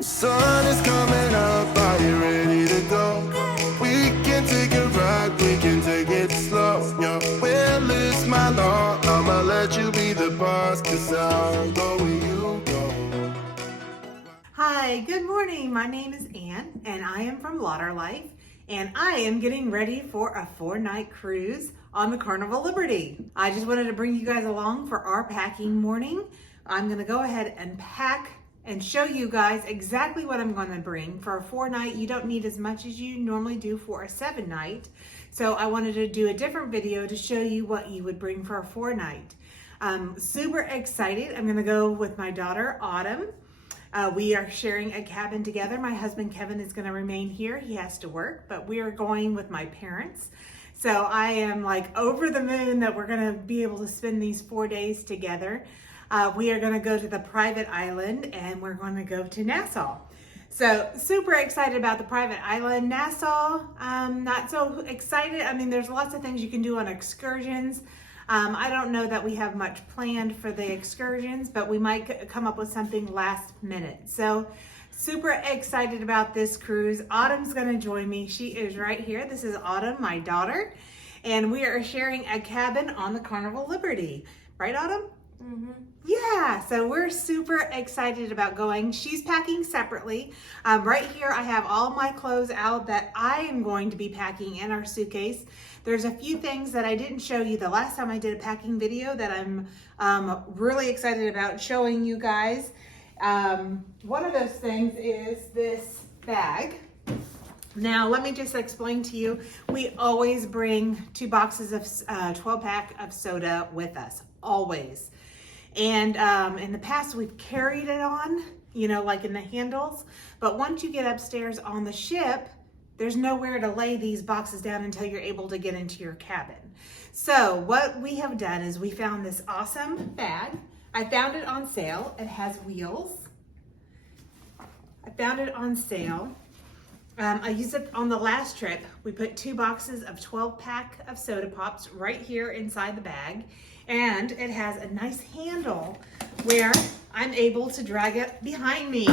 Sun is coming up, are you ready to go? We can take a ride, we can take it slow. Yo, well, it's my law, I'ma let you be the boss, 'cause I'll go where you go. Hi, good morning. My name is Ann and I am from LautarLife, and I am getting ready for a 4-night cruise on the Carnival Liberty. I just wanted to bring you guys along for our packing morning. I'm going to go ahead and pack and show you guys exactly what I'm going to bring. For a 4-night, you don't need as much as you normally do for a 7-night. So I wanted to do a different video to show you what you would bring for a 4-night. Super excited. I'm going to go with my daughter, Autumn. We are sharing a cabin together. My husband, Kevin, is going to remain here. He has to work, but we are going with my parents. So I am like over the moon that we're going to be able to spend these 4 days together. We are going to go to the private island and we're going to go to Nassau. So super excited about the private island. Nassau, not so excited. I mean, there's lots of things you can do on excursions. I don't know that we have much planned for the excursions, but we might come up with something last minute. So super excited about this cruise. Autumn's going to join me. She is right here. This is Autumn, my daughter, and we are sharing a cabin on the Carnival Liberty. Right, Autumn? Mm-hmm. Yeah, so we're super excited about going. She's packing separately. Right here, I have all my clothes out that I am going to be packing in our suitcase. There's a few things that I didn't show you the last time I did a packing video that I'm really excited about showing you guys. One of those things is this bag. Now, let me just explain to you, we always bring 2 boxes of 12-pack of soda with us, always. And in the past, we've carried it on, you know, like in the handles. But once you get upstairs on the ship, there's nowhere to lay these boxes down until you're able to get into your cabin. So what we have done is we found this awesome bag. I found it on sale. It has wheels. I found it on sale. I used it on the last trip. We put 2 boxes of 12-pack of soda pops right here inside the bag. And it has a nice handle where I'm able to drag it behind me.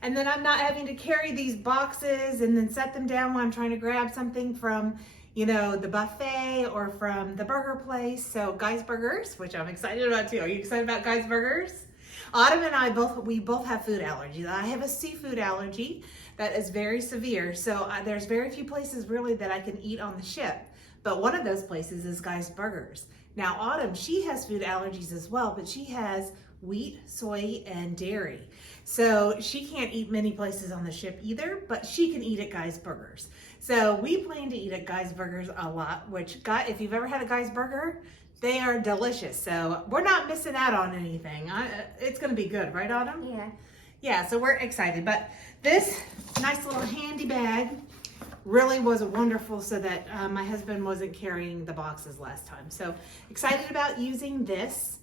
And then I'm not having to carry these boxes and then set them down when I'm trying to grab something from, you know, the buffet or from the burger place. So Guy's Burgers, which I'm excited about too. Are you excited about Guy's Burgers? Autumn and I both have food allergies. I have a seafood allergy that is very severe. So there's very few places really that I can eat on the ship. But one of those places is Guy's Burgers. Now Autumn, she has food allergies as well, but she has wheat, soy, and dairy. So she can't eat many places on the ship either, but she can eat at Guy's Burgers. So we plan to eat at Guy's Burgers a lot, which, if you've ever had a Guy's Burger, they are delicious. So we're not missing out on anything. It's gonna be good, right, Autumn? Yeah. Yeah, so we're excited. But this nice little handy bag really was wonderful so that my husband wasn't carrying the boxes last time. So excited about using this.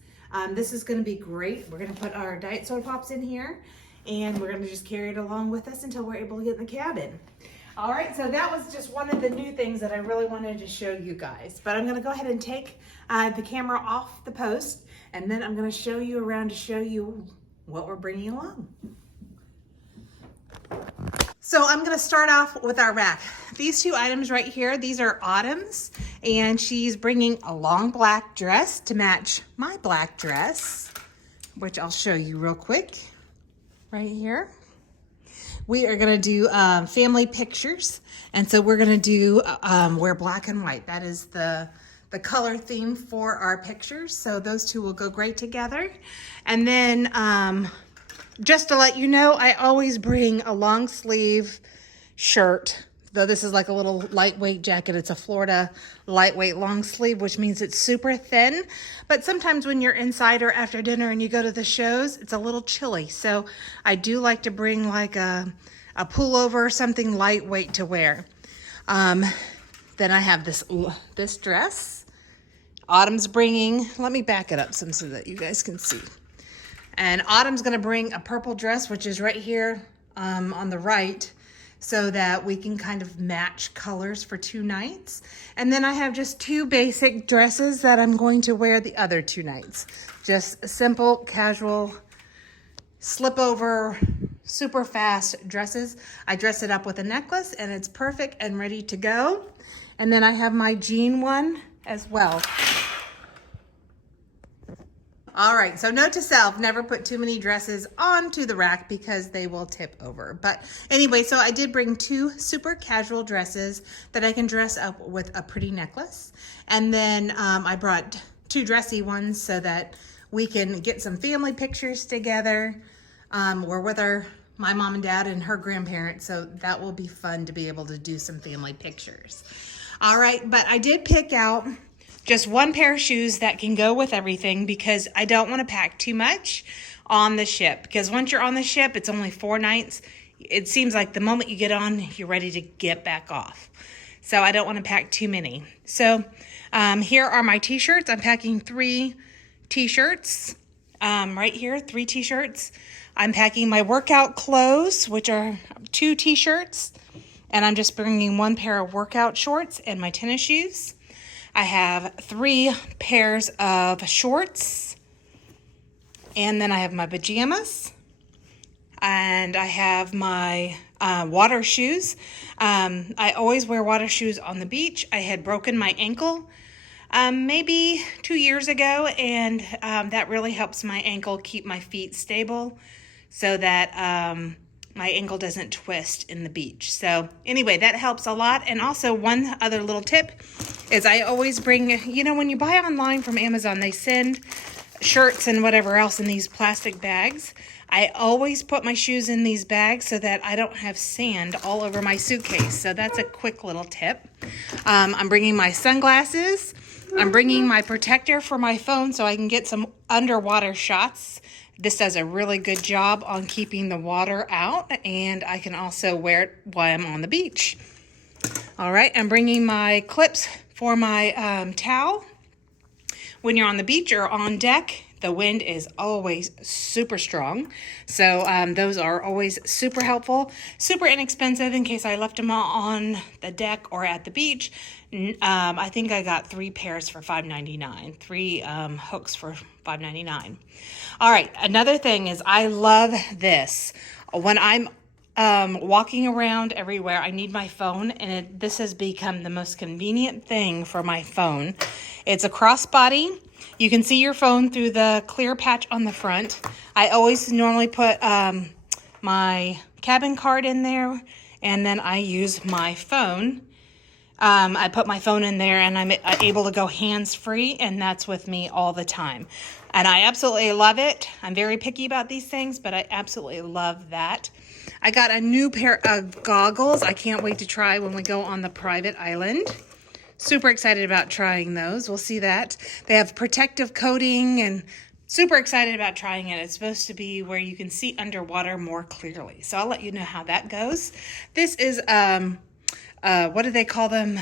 This is gonna be great. We're gonna put our diet soda pops in here and we're gonna just carry it along with us until we're able to get in the cabin. All right, so that was just one of the new things that I really wanted to show you guys. But I'm gonna go ahead and take the camera off the post, and then I'm gonna show you around to show you what we're bringing along. So I'm gonna start off with our rack. These 2 items right here, these are Autumn's, and she's bringing a long black dress to match my black dress, which I'll show you real quick, right here. We are gonna do family pictures, and so we're gonna do wear black and white. That is the color theme for our pictures, so those 2 will go great together. And then just to let you know, I always bring a long sleeve shirt, though this is like a little lightweight jacket. It's a Florida lightweight long sleeve, which means it's super thin. But sometimes when you're inside or after dinner and you go to the shows, it's a little chilly. So I do like to bring like a pullover or something lightweight to wear. Then I have this dress. Autumn's bringing, let me back it up so that you guys can see. And Autumn's gonna bring a purple dress, which is right here on the right, so that we can kind of match colors for 2 nights. And then I have just 2 basic dresses that I'm going to wear the other 2 nights. Just a simple, casual, slip over super fast dresses. I dress it up with a necklace and it's perfect and ready to go. And then I have my jean one as well. All right, so note to self, never put too many dresses onto the rack because they will tip over. But anyway, so I did bring 2 super casual dresses that I can dress up with a pretty necklace. And then I brought 2 dressy ones so that we can get some family pictures together. We're with my mom and dad and her grandparents, so that will be fun to be able to do some family pictures. All right, but I did pick out just 1 pair of shoes that can go with everything because I don't want to pack too much on the ship. Because once you're on the ship, it's only 4 nights. It seems like the moment you get on, you're ready to get back off. So I don't want to pack too many. So here are my t-shirts. I'm packing 3 t-shirts right here, 3 t-shirts. I'm packing my workout clothes, which are 2 t-shirts. And I'm just bringing 1 pair of workout shorts and my tennis shoes. I have 3 pairs of shorts, and then I have my pajamas, and I have my water shoes. I always wear water shoes on the beach. I had broken my ankle maybe 2 years ago, and that really helps my ankle keep my feet stable so that my ankle doesn't twist in the beach. So anyway, that helps a lot. And also one other little tip is I always bring, you know, when you buy online from Amazon, they send shirts and whatever else in these plastic bags. I always put my shoes in these bags so that I don't have sand all over my suitcase. So that's a quick little tip. I'm bringing my sunglasses. I'm bringing my protector for my phone so I can get some underwater shots. This does a really good job on keeping the water out, and I can also wear it while I'm on the beach. All right, I'm bringing my clips for my towel. When you're on the beach or on deck, the wind is always super strong. So those are always super helpful, super inexpensive in case I left them on the deck or at the beach. I think I got 3 pairs for $5.99, 3 hooks for $5.99. All right, another thing is I love this. When I'm walking around everywhere, I need my phone, and this has become the most convenient thing for my phone. It's a crossbody. You can see your phone through the clear patch on the front. I always normally put my cabin card in there, and then I use my phone. I put my phone in there, and I'm able to go hands-free, and that's with me all the time. And I absolutely love it. I'm very picky about these things, but I absolutely love that. I got a new pair of goggles. I can't wait to try when we go on the private island. Super excited about trying those. We'll see that. They have protective coating and super excited about trying it. It's supposed to be where you can see underwater more clearly. So I'll let you know how that goes. This is, what do they call them?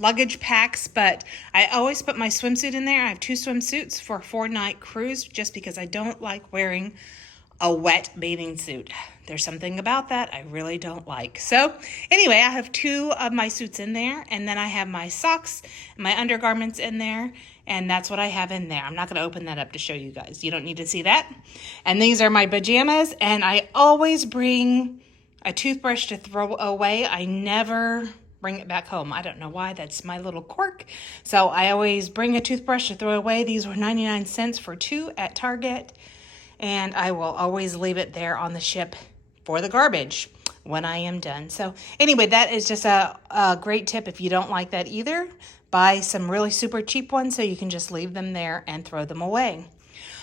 Luggage packs, but I always put my swimsuit in there. I have 2 swimsuits for a 4-night cruise just because I don't like wearing a wet bathing suit. There's something about that I really don't like. So anyway, I have 2 of my suits in there, and then I have my socks and my undergarments in there, and that's what I have in there. I'm not going to open that up to show you guys. You don't need to see that. And these are my pajamas, and I always bring a toothbrush to throw away. I never bring it back home. I don't know why. That's my little quirk. So I always bring a toothbrush to throw away. These were 99 cents for 2 at Target. And I will always leave it there on the ship for the garbage when I am done. So anyway, that is just a great tip. If you don't like that either, buy some really super cheap ones so you can just leave them there and throw them away.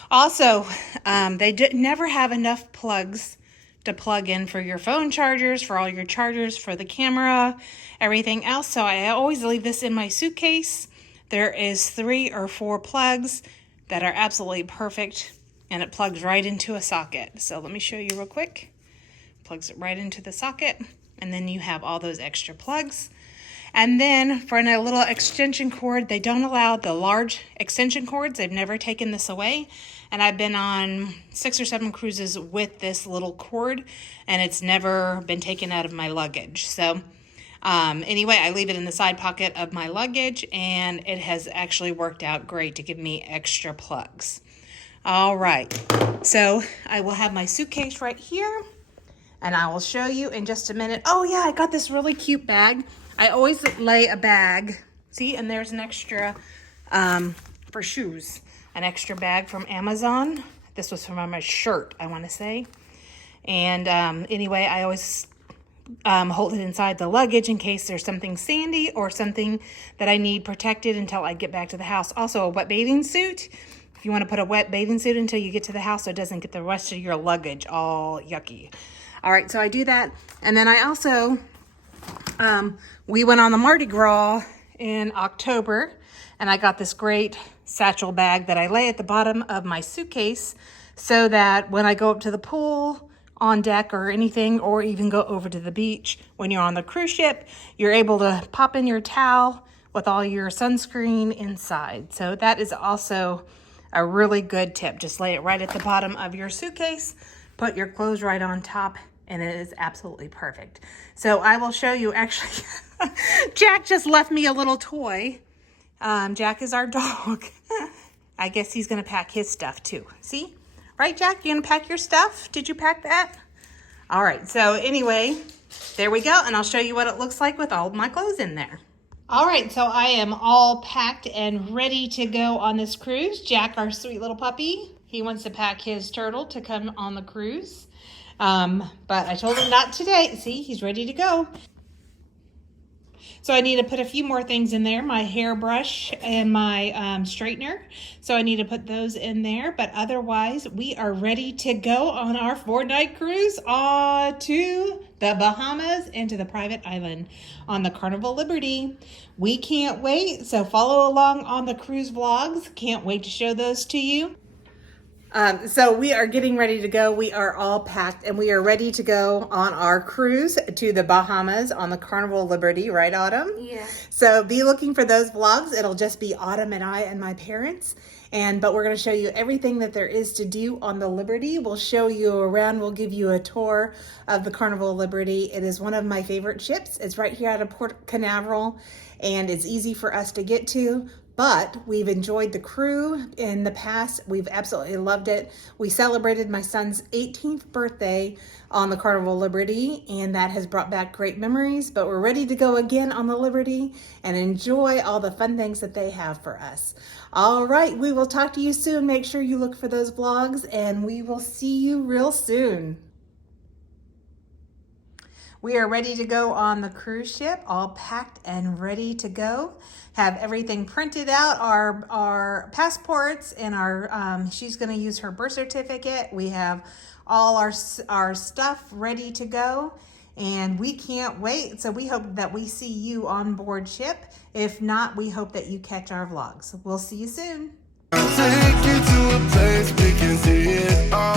Also, they never have enough plugs to plug in for your phone chargers, for all your chargers, for the camera, everything else. So I always leave this in my suitcase. There is 3 or 4 plugs that are absolutely perfect, and it plugs right into a socket. So let me show you real quick. Plugs it right into the socket, and then you have all those extra plugs. And then for a little extension cord, they don't allow the large extension cords. They've never taken this away. And I've been on 6 or 7 cruises with this little cord, and it's never been taken out of my luggage. So anyway, I leave it in the side pocket of my luggage, and it has actually worked out great to give me extra plugs. All right, so I will have my suitcase right here. and I will show you in just a minute. Oh yeah, I got this really cute bag. I always lay a bag. See, and there's an extra for shoes. An extra bag from Amazon. This was from my shirt, I want to say. And anyway, I always hold it inside the luggage in case there's something sandy or something that I need protected until I get back to the house. Also, a wet bathing suit. If you want to put a wet bathing suit until you get to the house so it doesn't get the rest of your luggage all yucky. All right, so I do that. And then I also, we went on the Mardi Gras in October, and I got this great satchel bag that I lay at the bottom of my suitcase so that when I go up to the pool, on deck or anything, or even go over to the beach when you're on the cruise ship, you're able to pop in your towel with all your sunscreen inside. So that is also a really good tip. Just lay it right at the bottom of your suitcase, put your clothes right on top, and it is absolutely perfect. So I will show you, actually, Jack just left me a little toy. Jack is our dog. I guess he's gonna pack his stuff too. See? Right, Jack? You gonna pack your stuff? Did you pack that? All right, so anyway, there we go. And I'll show you what it looks like with all of my clothes in there. All right, so I am all packed and ready to go on this cruise. Jack, our sweet little puppy, he wants to pack his turtle to come on the cruise. But I told him not today. See, he's ready to go. So I need to put a few more things in there, my hairbrush and my straightener. So I need to put those in there, but otherwise we are ready to go on our 4-night cruise to the Bahamas and to the private island on the Carnival Liberty. We can't wait, so follow along on the cruise vlogs. Can't wait to show those to you. So we are getting ready to go. We are all packed and we are ready to go on our cruise to the Bahamas on the Carnival Liberty, right, Autumn? Yeah. So be looking for those vlogs. It'll just be Autumn and I and my parents. But we're going to show you everything that there is to do on the Liberty. We'll show you around. We'll give you a tour of the Carnival Liberty. It is one of my favorite ships. It's right here out of Port Canaveral and it's easy for us to get to. But we've enjoyed the crew in the past. We've absolutely loved it. We celebrated my son's 18th birthday on the Carnival Liberty, and that has brought back great memories. But we're ready to go again on the Liberty and enjoy all the fun things that they have for us. All right, we will talk to you soon. Make sure you look for those vlogs, and we will see you real soon. We are ready to go on the cruise ship, all packed and ready to go. Have everything printed out, our passports, and our she's going to use her birth certificate. We have all our stuff ready to go, and we can't wait. So we hope that we see you on board ship. If not, we hope that you catch our vlogs. We'll see you soon. I'll take you to a place we can see it all.